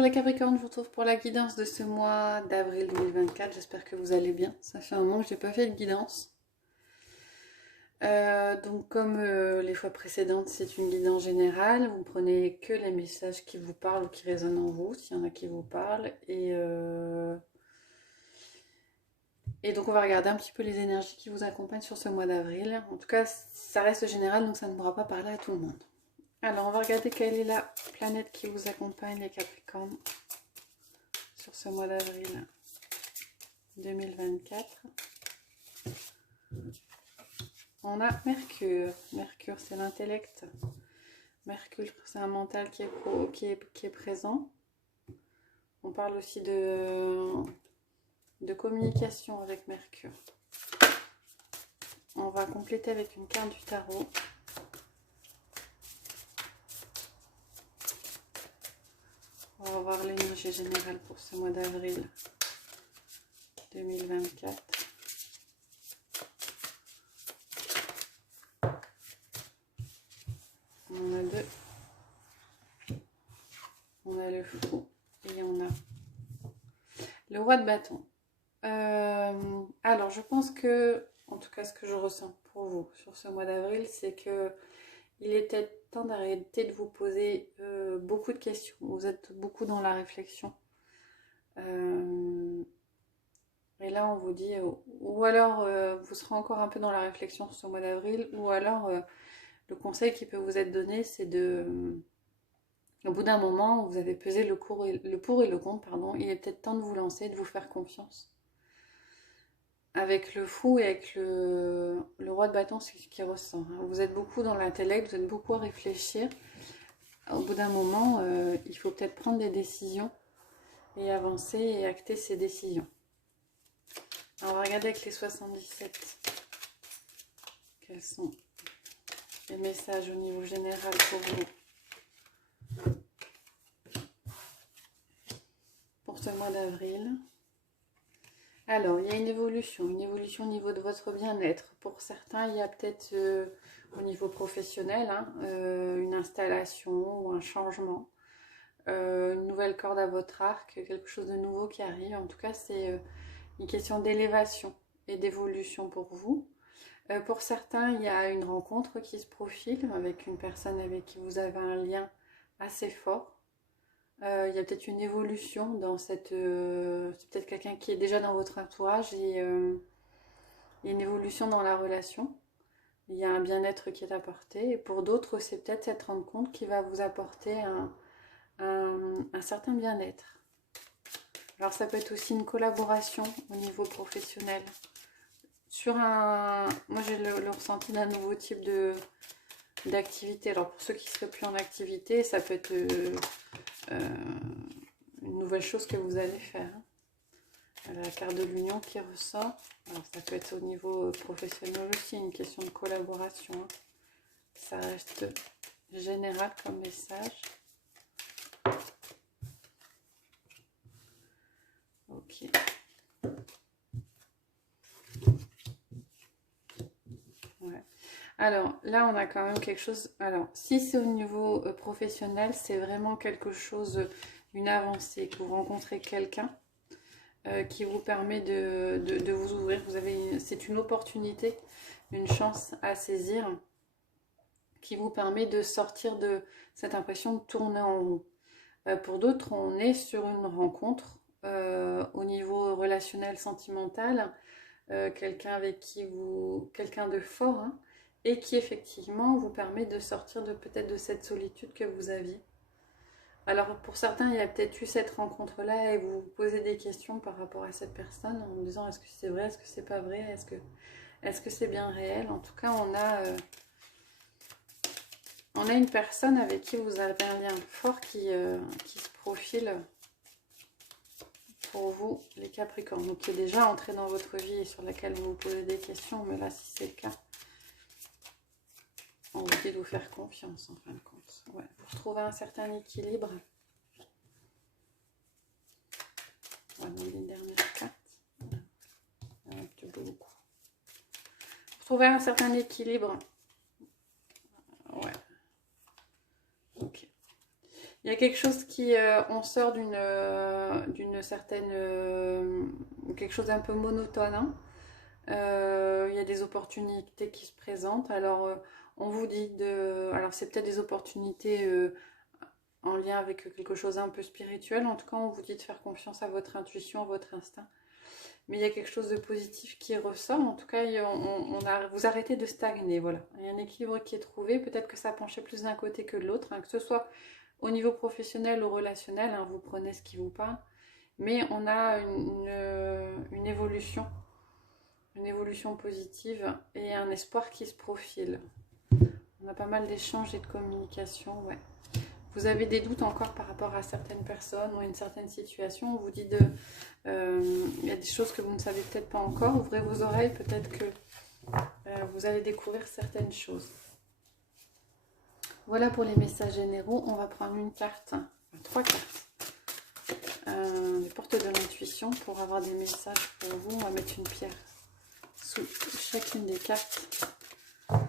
Les Capricornes, je vous retrouve pour la guidance de ce mois d'avril 2024. J'espère que vous allez bien. Ça fait un moment que je n'ai pas fait de guidance. Donc comme les fois précédentes, c'est une guidance générale. Vous prenez que les messages qui vous parlent ou qui résonnent en vous, s'il y en a qui vous parlent. Et donc on va regarder un petit peu les énergies qui vous accompagnent sur ce mois d'avril. En tout cas, ça reste général, donc ça ne pourra pas parler à tout le monde. Alors on va regarder quelle est la planète qui vous accompagne, les Capricornes, sur ce mois d'avril 2024. On a Mercure. Mercure, c'est l'intellect. Mercure, c'est un mental qui est présent. On parle aussi de communication avec Mercure. On va compléter avec une carte du tarot. On va voir l'énergie générale pour ce mois d'avril 2024. On a deux. On a le fou et on a le roi de bâton. Alors, je pense que, en tout cas, ce que je ressens pour vous sur ce mois d'avril, c'est que il était temps d'arrêter de vous poser beaucoup de questions. Vous êtes beaucoup dans la réflexion. Et là, on vous dit, ou alors vous serez encore un peu dans la réflexion sur ce mois d'avril, ou alors le conseil qui peut vous être donné, c'est au bout d'un moment, vous avez pesé le pour et le contre, pardon, il est peut-être temps de vous lancer, de vous faire confiance. Avec le fou et avec le roi de bâton, c'est ce qui ressort. Vous êtes beaucoup dans l'intellect, vous êtes beaucoup à réfléchir. Au bout d'un moment, il faut peut-être prendre des décisions et avancer et acter ces décisions. Alors, on va regarder avec les 77. Quels sont les messages au niveau général pour vous pour ce mois d'avril? Alors, il y a une évolution au niveau de votre bien-être. Pour certains, il y a peut-être au niveau professionnel une installation ou un changement, une nouvelle corde à votre arc, quelque chose de nouveau qui arrive. En tout cas, c'est une question d'élévation et d'évolution pour vous. Pour certains, il y a une rencontre qui se profile avec une personne avec qui vous avez un lien assez fort. Il y a peut-être une évolution dans cette... c'est peut-être quelqu'un qui est déjà dans votre entourage et il y a une évolution dans la relation. Il y a un bien-être qui est apporté. Et pour d'autres, c'est peut-être cette rencontre qui va vous apporter un certain bien-être. Alors ça peut être aussi une collaboration au niveau professionnel. Moi j'ai le ressenti d'un nouveau type d'activité. Alors pour ceux qui ne seraient plus en activité, ça peut être une nouvelle chose que vous allez faire. La carte de l'union qui ressort. Alors ça peut être au niveau professionnel aussi, une question de collaboration. Ça reste général comme message. Ok. Ouais. Alors là, on a quand même quelque chose. Alors, si c'est au niveau professionnel, c'est vraiment quelque chose, une avancée, que vous rencontrez quelqu'un qui vous permet de vous ouvrir. C'est une opportunité, une chance à saisir qui vous permet de sortir de cette impression de tourner en rond. Pour d'autres, on est sur une rencontre au niveau relationnel, sentimental, quelqu'un de fort, hein, et qui effectivement vous permet de sortir peut-être de cette solitude que vous aviez. Alors pour certains, il y a peut-être eu cette rencontre-là et vous vous posez des questions par rapport à cette personne en vous disant est-ce que c'est vrai, est-ce que c'est pas vrai, est-ce que c'est bien réel. En tout cas, on a une personne avec qui vous avez un lien fort qui se profile pour vous, les Capricornes, donc qui est déjà entré dans votre vie et sur laquelle vous vous posez des questions, mais là, si c'est le cas, on vous dit de vous faire confiance, en fin de compte. Ouais, pour trouver un certain équilibre. On va donner une dernière carte. Un petit peu beaucoup. Pour trouver un certain équilibre. Ouais. Ok. Il y a quelque chose qui, on sort d'une certaine, quelque chose d'un peu monotone, hein. Il y a des opportunités qui se présentent. Alors, on vous dit de... Alors, c'est peut-être des opportunités en lien avec quelque chose un peu spirituel. En tout cas, on vous dit de faire confiance à votre intuition, à votre instinct. Mais il y a quelque chose de positif qui ressort. En tout cas, vous arrêtez de stagner. Voilà. Il y a un équilibre qui est trouvé. Peut-être que ça penchait plus d'un côté que de l'autre, hein, que ce soit au niveau professionnel ou relationnel. Hein, vous prenez ce qui vous parle. Mais on a une évolution. Une évolution positive et un espoir qui se profile. On a pas mal d'échanges et de communication, ouais. Vous avez des doutes encore par rapport à certaines personnes ou à une certaine situation. On vous dit il y a des choses que vous ne savez peut-être pas encore. Ouvrez vos oreilles, peut-être que vous allez découvrir certaines choses. Voilà pour les messages généraux. On va prendre une carte, 3 cartes. Les portes de l'intuition pour avoir des messages pour vous. On va mettre une pierre sous chacune des cartes pour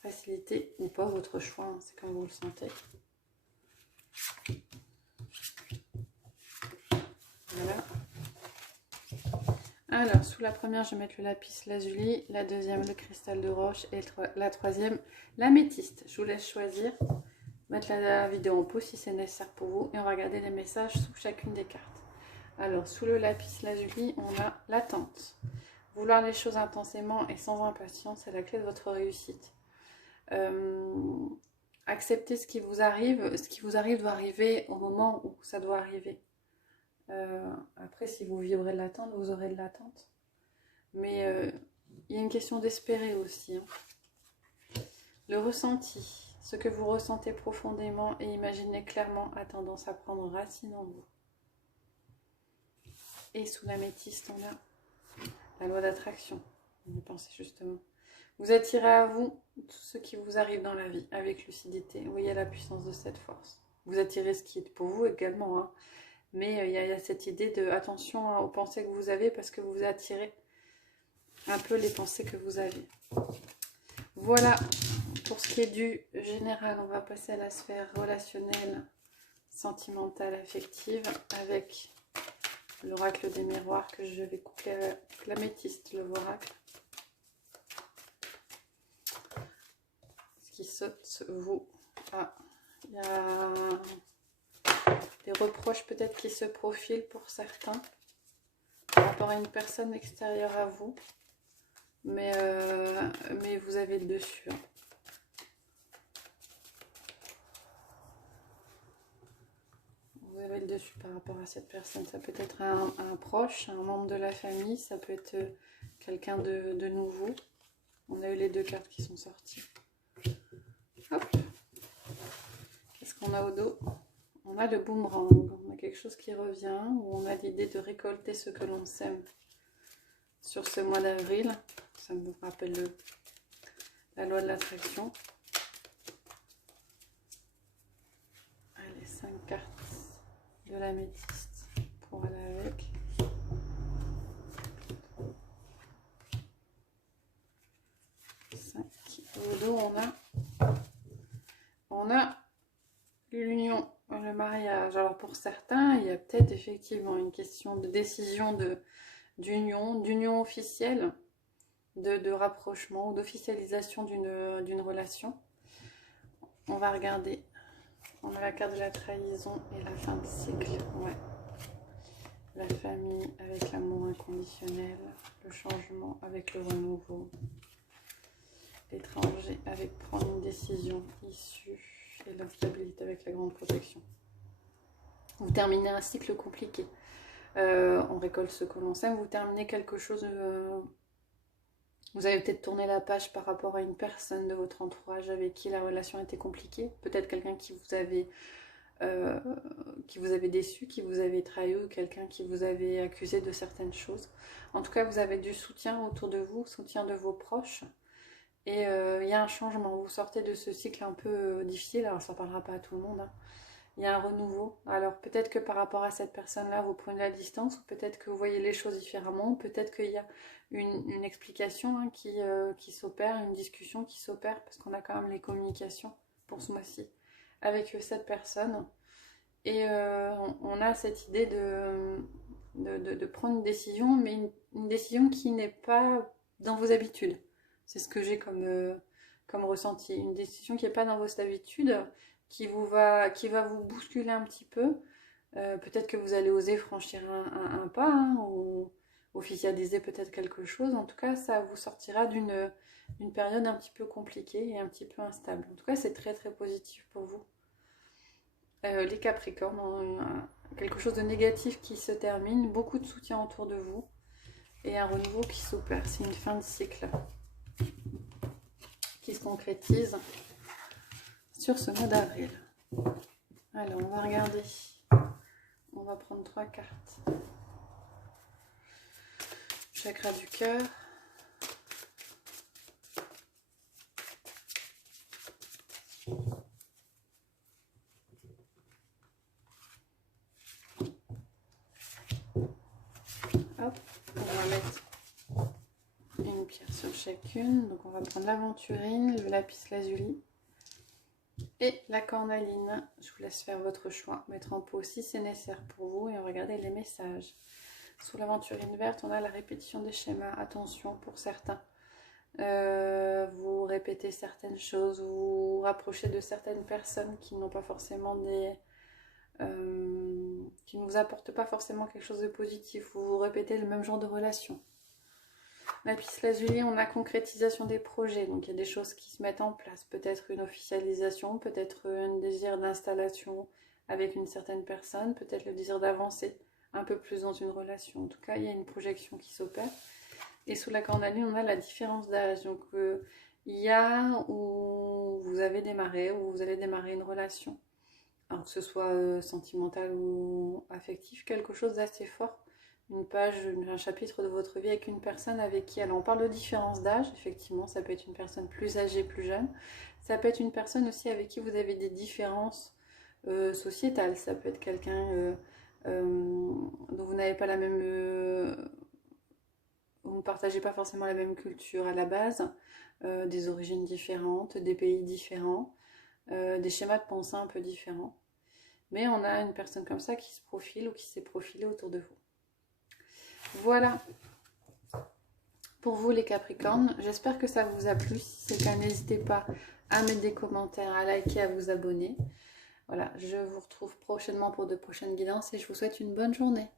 faciliter ou pas votre choix, hein, c'est comme vous le sentez. Voilà. Alors, sous la première, je vais mettre le lapis lazuli, la deuxième, le cristal de roche et la troisième, l'améthyste. Je vous laisse choisir, mettre la vidéo en pause si c'est nécessaire pour vous et on va regarder les messages sous chacune des cartes. Alors, sous le lapis lazuli, on a l'attente. Vouloir les choses intensément et sans impatience, c'est la clé de votre réussite. Accepter ce qui vous arrive doit arriver au moment où ça doit arriver. Après, si vous vibrez de l'attente, vous aurez de l'attente. Mais il y a une question d'espérer aussi. Hein. Le ressenti, ce que vous ressentez profondément et imaginez clairement a tendance à prendre racine en vous. Et sous l'améthyste, on a la loi d'attraction, on y pensait justement. Vous attirez à vous tout ce qui vous arrive dans la vie avec lucidité. Vous voyez la puissance de cette force. Vous attirez ce qui est pour vous également. Hein. Mais il y a cette idée de attention aux pensées que vous avez parce que vous attirez un peu les pensées que vous avez. Voilà pour ce qui est du général. On va passer à la sphère relationnelle, sentimentale, affective avec l'oracle des miroirs que je vais coupler avec l'améthyste, le voracle. Ce qui saute, vous. Ah, il y a des reproches peut-être qui se profilent pour certains par rapport à une personne extérieure à vous. Mais vous avez le dessus. Hein. Vous avez le dessus par rapport à cette personne. Ça peut être un proche, un membre de la famille. Ça peut être quelqu'un de nouveau. On a eu les 2 cartes qui sont sorties. Hop. Qu'est-ce qu'on a au dos? On a le boomerang. On a quelque chose qui revient. Où on a l'idée de récolter ce que l'on sème sur ce mois d'avril. Ça me rappelle la loi de l'attraction. Allez, 5 cartes de l'améthyste pour aller avec. Au dos, on a l'union, le mariage. Alors pour certains, il y a peut-être effectivement une question de décision d'union officielle, de rapprochement ou d'officialisation d'une relation. On va regarder. On a la carte de la trahison et la fin de cycle. Ouais. La famille avec l'amour inconditionnel, le changement avec le renouveau, l'étranger avec prendre une décision issue et l'instabilité avec la grande protection. Vous terminez un cycle compliqué. On récolte ce que l'on sème. Vous terminez quelque chose. Vous avez peut-être tourné la page par rapport à une personne de votre entourage avec qui la relation était compliquée. Peut-être quelqu'un qui vous avait déçu, qui vous avait trahi ou quelqu'un qui vous avait accusé de certaines choses. En tout cas, vous avez du soutien autour de vous, soutien de vos proches. Et il y a un changement. Vous sortez de ce cycle un peu difficile. Alors, ça ne parlera pas à tout le monde. Hein. Il y a un renouveau. Alors, peut-être que par rapport à cette personne-là, vous prenez la distance. Ou peut-être que vous voyez les choses différemment. Peut-être qu'il y a une explication hein, qui s'opère, une discussion qui s'opère. Parce qu'on a quand même les communications pour ce mois-ci avec cette personne. Et on a cette idée de prendre une décision, mais une décision qui n'est pas dans vos habitudes. C'est ce que j'ai comme ressenti. Une décision qui n'est pas dans vos habitudes, qui va vous bousculer un petit peu. Peut-être que vous allez oser franchir un pas, hein, ou officialiser peut-être quelque chose. En tout cas, ça vous sortira d'une période un petit peu compliquée et un petit peu instable. En tout cas, c'est très très positif pour vous. Les Capricornes ont quelque chose de négatif qui se termine, beaucoup de soutien autour de vous et un renouveau qui s'opère. C'est une fin de cycle qui se concrétise sur ce mois d'avril. Alors, on va regarder. On va prendre 3 cartes. Chakra du cœur. Hop, on va mettre une pierre sur chacune. Donc on va prendre l'aventurine, le lapis lazuli et la cornaline. Je vous laisse faire votre choix. Mettre en pause si c'est nécessaire pour vous et on va regarder les messages. Sous l'aventurine verte, on a la répétition des schémas. Attention pour certains. Vous répétez certaines choses, vous vous rapprochez de certaines personnes qui n'ont pas forcément qui ne vous apportent pas forcément quelque chose de positif. Vous répétez le même genre de relation. Lapis lazuli, on a concrétisation des projets, donc il y a des choses qui se mettent en place, peut-être une officialisation, peut-être un désir d'installation avec une certaine personne, peut-être le désir d'avancer un peu plus dans une relation. En tout cas, il y a une projection qui s'opère. Et sous la cornaline, on a la différence d'âge. Donc, il y a où vous avez démarré, où vous allez démarrer une relation. Alors que ce soit sentimental ou affectif, quelque chose d'assez fort. Une page, un chapitre de votre vie avec une personne avec qui... Alors, on parle de différence d'âge, effectivement. Ça peut être une personne plus âgée, plus jeune. Ça peut être une personne aussi avec qui vous avez des différences sociétales. Ça peut être quelqu'un dont vous n'avez pas la même... vous ne partagez pas forcément la même culture à la base, des origines différentes, des pays différents, des schémas de pensée un peu différents. Mais on a une personne comme ça qui se profile ou qui s'est profilée autour de vous. Voilà pour vous les Capricornes. J'espère que ça vous a plu. Si c'est le cas, n'hésitez pas à mettre des commentaires, à liker, à vous abonner. Voilà, je vous retrouve prochainement pour de prochaines guidances et je vous souhaite une bonne journée.